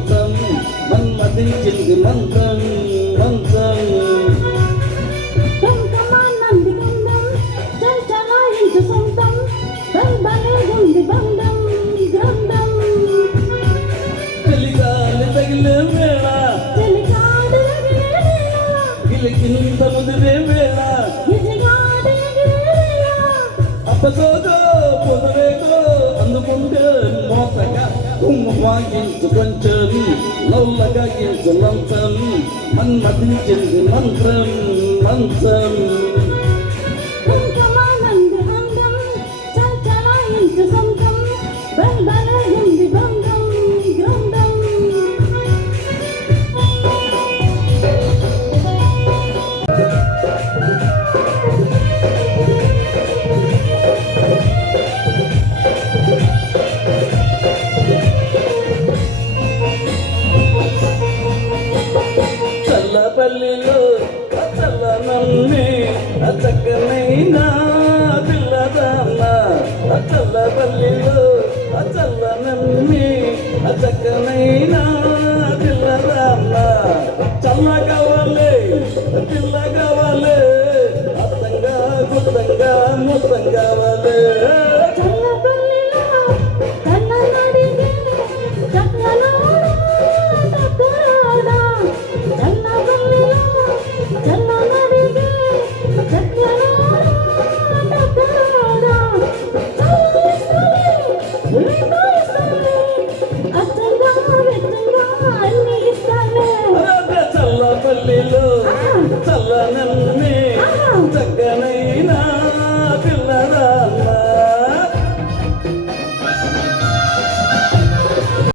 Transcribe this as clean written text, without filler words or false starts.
మంత్రం మన్మదించింది మంత్రం మంత్రం చలిగాలి తగిలే వేళ గిలికింత ముదిరే వేళ అప్పసోగో పొదవేగో అందుకుంటే మోసగా కుంభమాగించు కొంచెం నవ్వులగా గించు మంత్రం మన్మదించింది మంత్రం మంత్రం చల్లపల్లిలో చల్లనమ్మి చక్కనైనా పిల్లదమ్మ చల్లపల్లిలో చల్లనమ్మి చక్కనైనా పిల్లదమ్మ చల్లగవలే పిల్లగవలే అత్తంగా గుత్తంగా ముత్తంగవలే చల్లపల్లిలో చల్లనమ్మి చక్కన